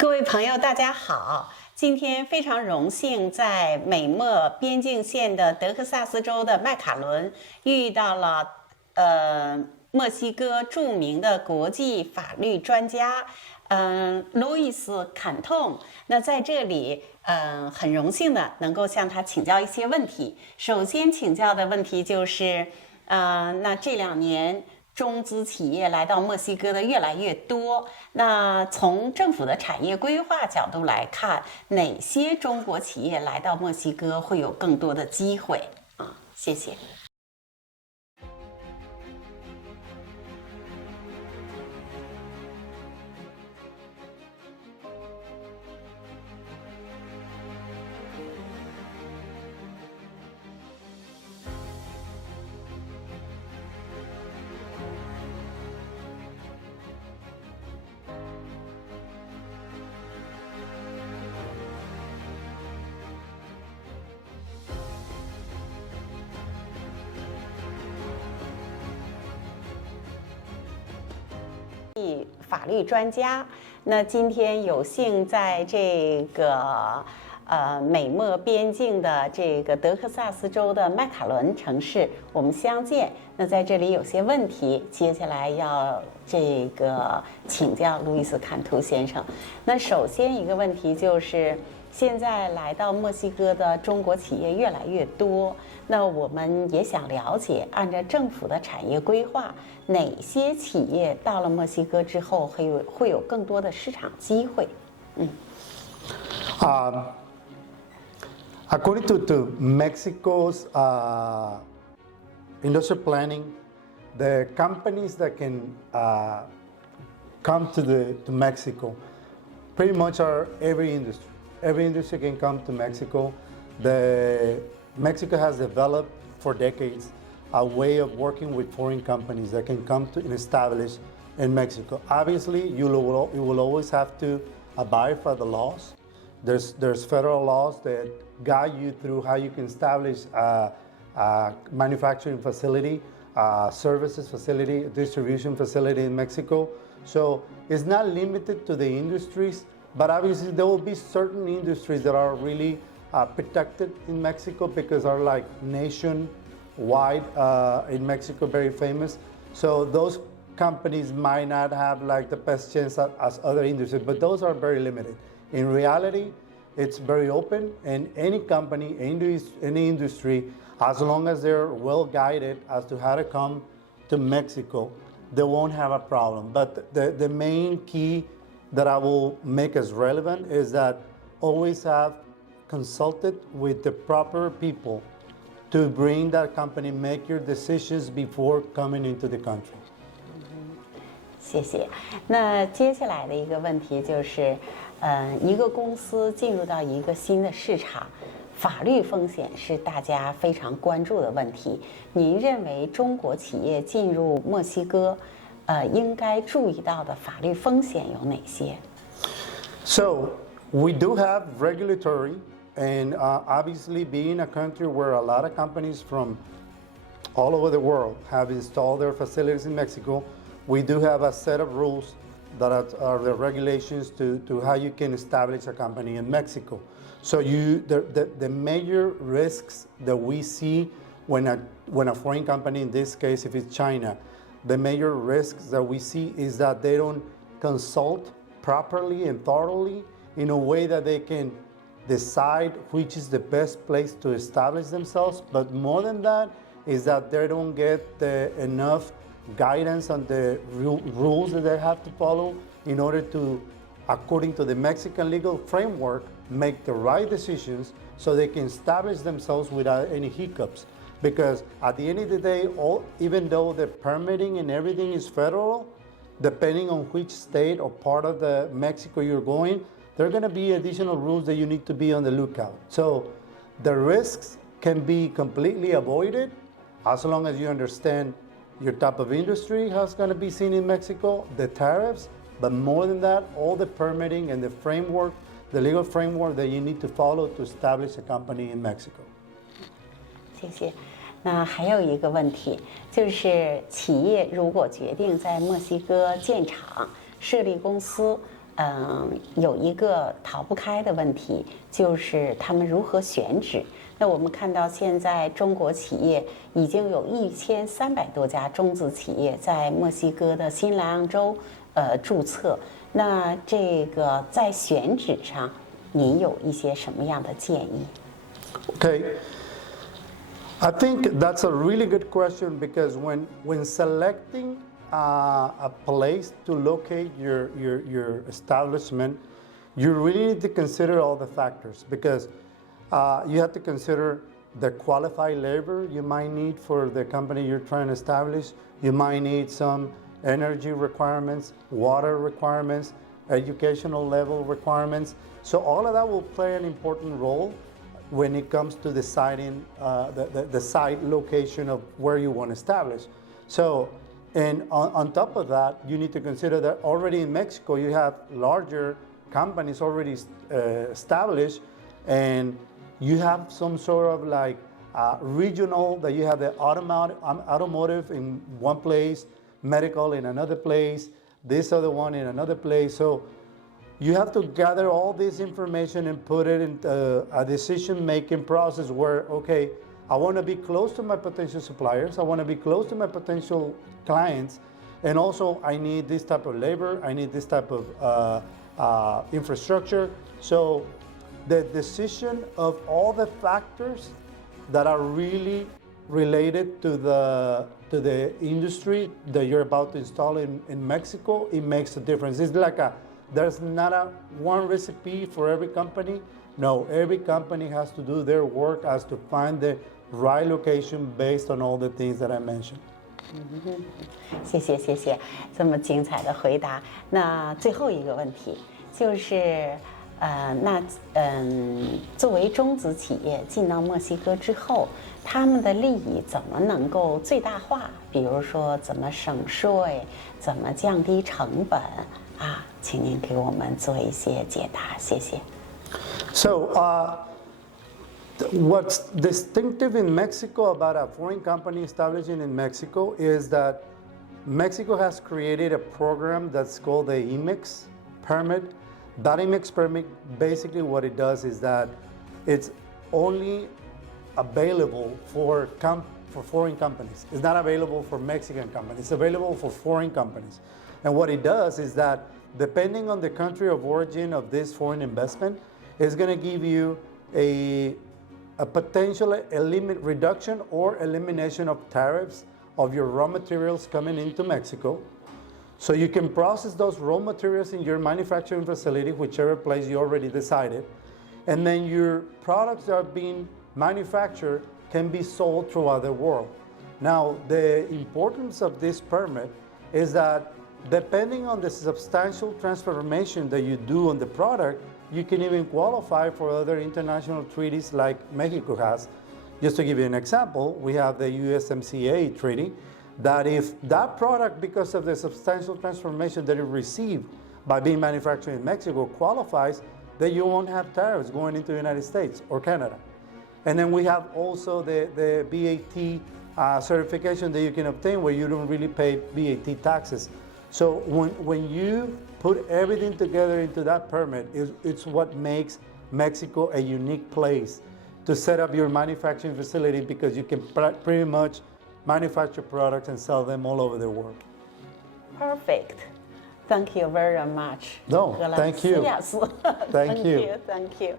各位朋友，大家好！今天非常荣幸在美墨边境线的德克萨斯州的麦卡伦遇到了墨西哥著名的国际法律专家路易斯坎通。那在这里很荣幸的能够向他请教一些问题。首先请教的问题就是那这2年中资企业来到墨西哥的越来越多，那从政府的产业规划角度来看，哪些中国企业来到墨西哥会有更多的机会啊？谢谢。法律专家，那今天有幸在这个美墨边境的这个德克萨斯州的麦卡伦城市，我们相见。那在这里有些问题，接下来要这个请教路易斯坎图先生。那首先一个问题就是，现在来到墨西哥的中国企业越来越多，那我们也想了解，按照政府的产业规划，哪些企业到了墨西哥之后会有更多的市场机会？According to Mexico's industrial planning, the companies that can come to Mexico pretty much are every industry. Every industry can come to Mexico. Mexico has developed for decades a way of working with foreign companies that can come to and establish in Mexico. Obviously, you will always have to abide by the laws. There's federal laws that guide you through how you can establish a manufacturing facility, services facility, distribution facility in Mexico. So it's not limited to the industries, but obviously there will be certain industries that are really protected in Mexico because are like nationwide in Mexico, very famous. So those companies might not have like the best chance as other industries, but those are very limited. In reality, it's very open, and any company, any industry, as long as they're well guided as to how to come to Mexico, they won't have a problem. But the main key that I will make as relevant is that always have consulted with the proper people to bring that company, make your decisions before coming into the country. 谢谢。那接下来的一个问题就是，一个公司进入到一个新的市场，法律风险是大家非常关注的问题。您认为中国企业进入墨西哥，应该注意到的法律风险有哪些？ So we do have regulatory, and obviously being a country where a lot of companies from all over the world have installed their facilities in Mexico, we do have a set of rules that are the regulations to how you can establish a company in Mexico. So the major risks that we see when a foreign company, in this case if it's China, the major risks that we see is that they don't consult properly and thoroughly in a way that they can decide which is the best place to establish themselves. But more than that is that they don't get enough guidance on the rules that they have to follow in order to, according to the Mexican legal framework, make the right decisions so they can establish themselves without any hiccups. Because at the end of the day, even though the permitting and everything is federal, depending on which state or part of Mexico you're going, there are going to be additional rules that you need to be on the lookout. So the risks can be completely avoided as long as you understand your type of industry, how it's going to be seen in Mexico, the tariffs, but more than that, all the permitting and the framework, the legal framework that you need to follow to establish a company in Mexico. 谢谢。那还有一个问题，就是企业如果决定在墨西哥建厂、设立公司，有一个逃不开的问题，就是他们如何选址。那我们看到现在中国企业已经有1300多家中资企业在墨西哥的新莱昂州注册。那这个在选址上，你有一些什么样的建议？ Okay. I think that's a really good question because when selecting a place to locate your establishment, you really need to consider all the factors because you have to consider the qualified labor you might need for the company you're trying to establish. You might need some energy requirements, water requirements, educational level requirements. So all of that will play an important role when it comes to deciding the site location of where you want to establish. So, and on top of that, you need to consider that already in Mexico, you have larger companies already established, and you have some sort of like regional, that you have the automotive in one place, medical in another place, this other one in another place. So you have to gather all this information and put it into a decision-making process where, okay, I want to be close to my potential suppliers, I want to be close to my potential clients, and also I need this type of labor, I need this type of infrastructure. So the decision of all the factors that are really related to the industry that you're about to install in Mexico, it makes a difference. It's like there's not one recipe for every company. No, every company has to do their work as to find the right location based on all the things that I mentioned. 谢谢，这么精彩的回答。那最后一个问题就是，作为中资企业进到墨西哥之后，他们的利益怎么能够最大化？比如说怎么省税，怎么降低成本啊？请您给我们做一些解答，谢谢。So, what's distinctive in Mexico about a foreign company establishing in Mexico is that Mexico has created a program that's called the IMEX permit. That IMEX permit, basically what it does is that it's only available for foreign companies. It's not available for Mexican companies. It's available for foreign companies. And what it does is that depending on the country of origin of this foreign investment, it's going to give you a potential reduction or elimination of tariffs of your raw materials coming into Mexico. So you can process those raw materials in your manufacturing facility, whichever place you already decided, and then your products that are being manufactured can be sold throughout the world. Now, the importance of this permit is that depending on the substantial transformation that you do on the product, you can even qualify for other international treaties like Mexico has. Just to give you an example, we have the USMCA treaty that if that product, because of the substantial transformation that it received by being manufactured in Mexico, qualifies, then you won't have tariffs going into the United States or Canada. And then we have also the VAT certification that you can obtain where you don't really pay VAT taxes. So when you put everything together into that permit, it's what makes Mexico a unique place to set up your manufacturing facility because you can pretty much manufacture products and sell them all over the world. Perfect. Thank you very much. No, thank you. Yes. Thank you. Thank you.